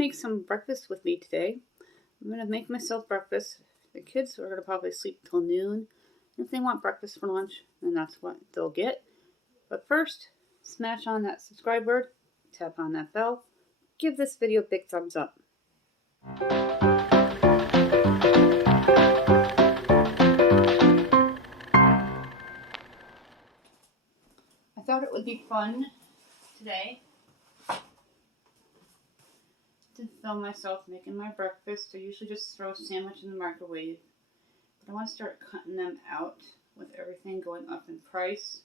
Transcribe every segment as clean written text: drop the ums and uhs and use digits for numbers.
make some breakfast with me today. I'm going to make myself breakfast. The kids are going to probably sleep till noon. If they want breakfast for lunch, then that's what they'll get. But first, smash on that subscribe word, tap on that bell, give this video a big thumbs up. I thought it would be fun today to film myself making my breakfast. I usually just throw a sandwich in the microwave, but I want to start cutting them out with everything going up in price.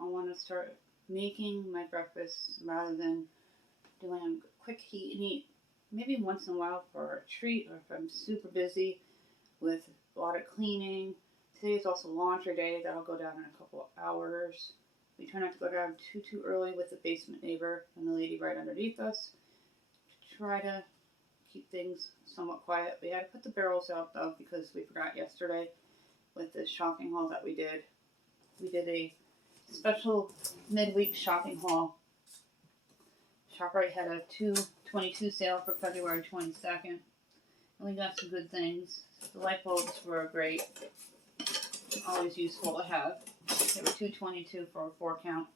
I want to start making my breakfast rather than doing a quick heat and eat. Maybe once in a while for a treat, or if I'm super busy with a lot of cleaning. Today is also laundry day. That'll go down in a couple of hours. We try not to go down too early with the basement neighbor and the lady right underneath us. Try to keep things somewhat quiet. We had to put the barrels out though because we forgot yesterday with the shopping haul that we did. We did a special midweek shopping haul. ShopRite had a 2/22 sale for February 22nd. And we got some good things. The light bulbs were great. Always useful to have. They were $2.22 for a 4 count.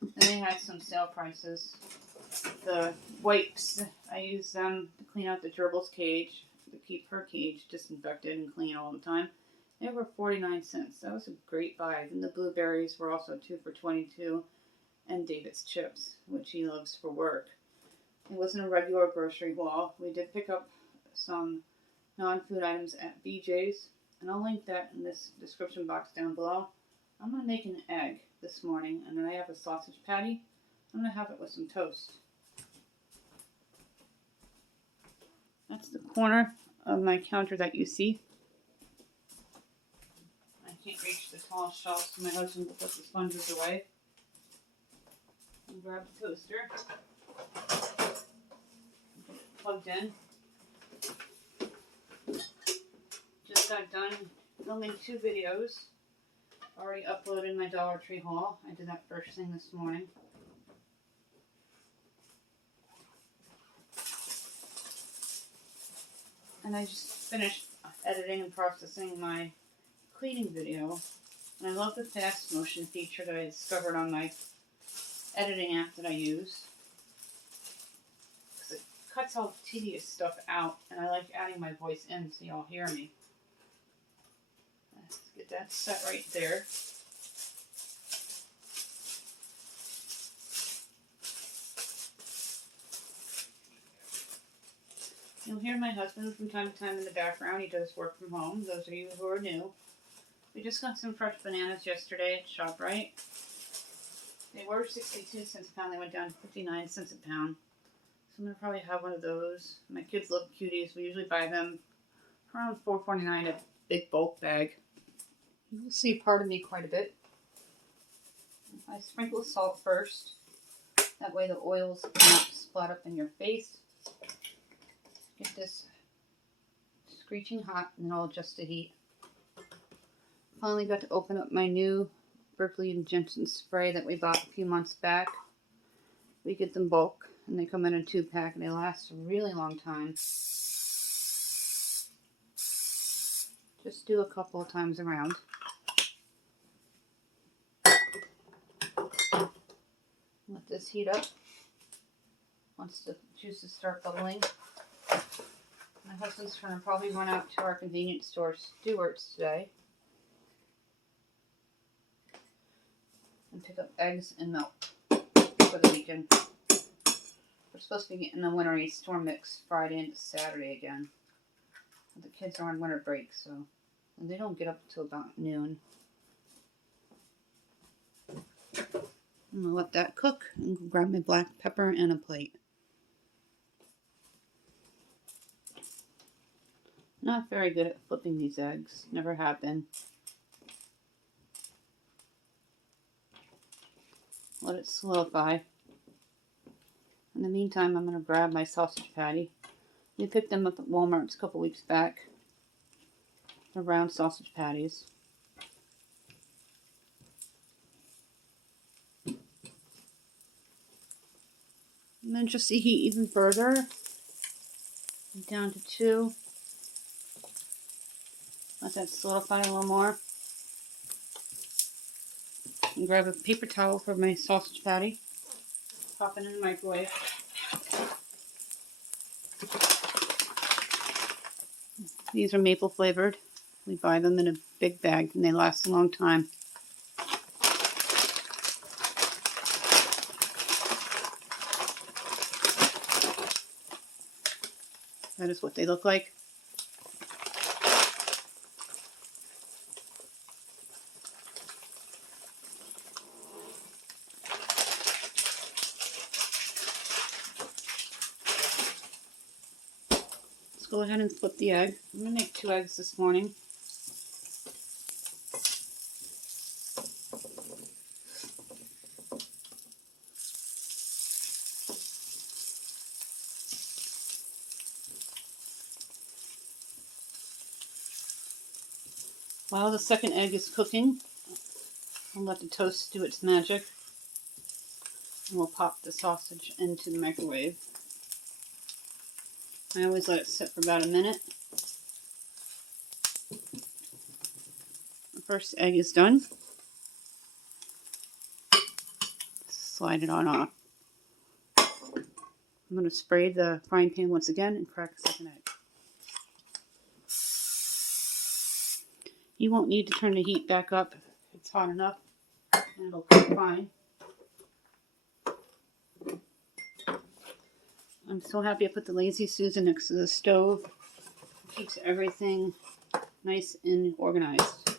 And they had some sale prices. The wipes, I use them to clean out the gerbil's cage, to keep her cage disinfected and clean all the time. They were 49 cents. That was a great buy. And the blueberries were also 2 for 22. And David's chips, which he loves for work. It wasn't a regular grocery haul. We did pick up some non-food items at BJ's. And I'll link that in this description box down below. I'm going to make an egg this morning. And then I have a sausage patty. I'm going to have it with some toast. That's the corner of my counter that you see. I can't reach the tall shelf, so my husband will put the sponges away. And grab the toaster. Get it plugged in. Just got done filming 2 videos. Already uploaded my Dollar Tree haul. I did that first thing this morning. And I just finished editing and processing my cleaning video. And I love the fast motion feature that I discovered on my editing app that I use. Because it cuts all the tedious stuff out. And I like adding my voice in so y'all hear me. Let's get that set right there. You'll hear my husband from time to time in the background. He does work from home, those of you who are new. We just got some fresh bananas yesterday at ShopRite. They were 62 cents a pound. They went down to 59 cents a pound. So I'm going to probably have one of those. My kids love cuties. We usually buy them around $4.49 a big bulk bag. You'll see part of me quite a bit. I sprinkle salt first. That way the oils not splat up in your face. Get this screeching hot and then I'll adjust the heat. Finally got to open up my new Berkeley and Jensen spray that we bought a few months back. We get them bulk and they come in a 2-pack and they last a really long time. Just do a couple of times around. Let this heat up. Once the juices start bubbling. My husband's trying to probably run out to our convenience store, Stewart's, today. And pick up eggs and milk for the weekend. We're supposed to be getting a wintry storm mix Friday into Saturday again. But the kids are on winter break, so and they don't get up until about noon. I'm going to let that cook and grab my black pepper and a plate. Not very good at flipping these eggs. Never have been. Let it solidify. In the meantime, I'm going to grab my sausage patty. We picked them up at Walmart a couple weeks back. They're round sausage patties. And then just to heat even further, Down to 2. Let that solidify a little more. And grab a paper towel for my sausage patty. Pop it in the microwave. These are maple flavored. We buy them in a big bag and they last a long time. That is what they look like. Let's go ahead and flip the egg. I'm going to make 2 eggs this morning. While the second egg is cooking, I'll let the toast do its magic. And we'll pop the sausage into the microwave. I always let it sit for about a minute. The first egg is done. Slide it on off. I'm going to spray the frying pan once again and crack a second egg. You won't need to turn the heat back up. It's hot enough and it'll cook fine. I'm so happy I put the Lazy Susan next to the stove. It keeps everything nice and organized.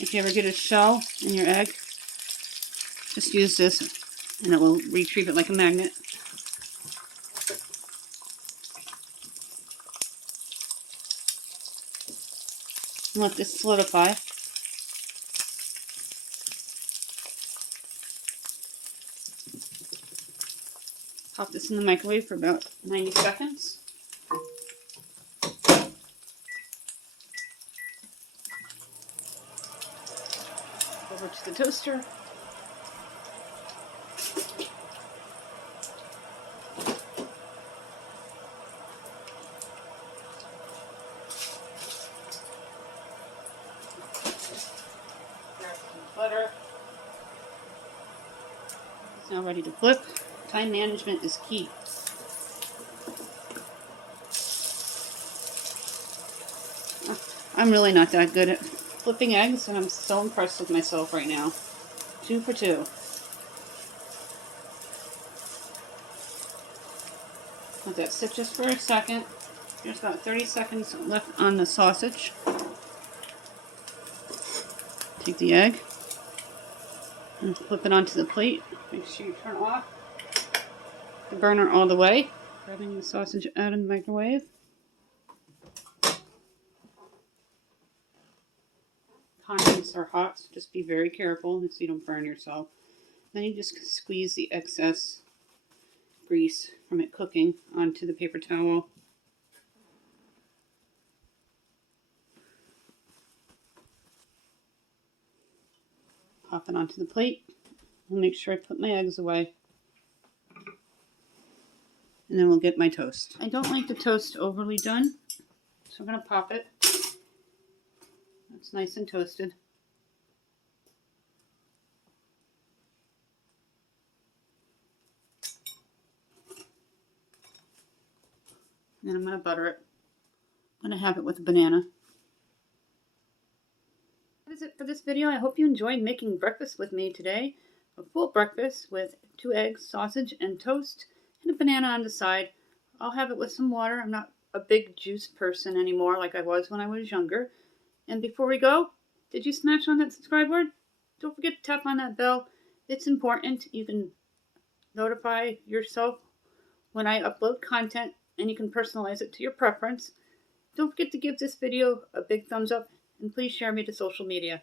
If you ever get a shell in your egg, just use this and it will retrieve it like a magnet. And let this solidify. Pop this in the microwave for about 90 seconds. Over to the toaster. Butter. It's now ready to flip. Time management is key. I'm really not that good at flipping eggs, and I'm so impressed with myself right now. 2 for 2. Let that sit just for a second. There's about 30 seconds left on the sausage. Take the egg and flip it onto the plate. Make sure you turn off the burner all the way. Grabbing the sausage out of the microwave. Condiments are hot, so just be very careful so you don't burn yourself. Then you just squeeze the excess grease from it cooking onto the paper towel. Pop it onto the plate. I'll make sure I put my eggs away. And then we'll get my toast. I don't like the toast overly done, so I'm going to pop it. It's nice and toasted. And then I'm going to butter it. I'm going to have it with a banana. That is it for this video. I hope you enjoyed making breakfast with me today. A full breakfast with 2 eggs, sausage, and toast, and a banana on the side. I'll have it with some water. I'm not a big juice person anymore like I was when I was younger. And before we go, did you smash on that subscribe button? Don't forget to tap on that bell. It's important. You can notify yourself when I upload content, and you can personalize it to your preference. Don't forget to give this video a big thumbs up, and please share me to social media.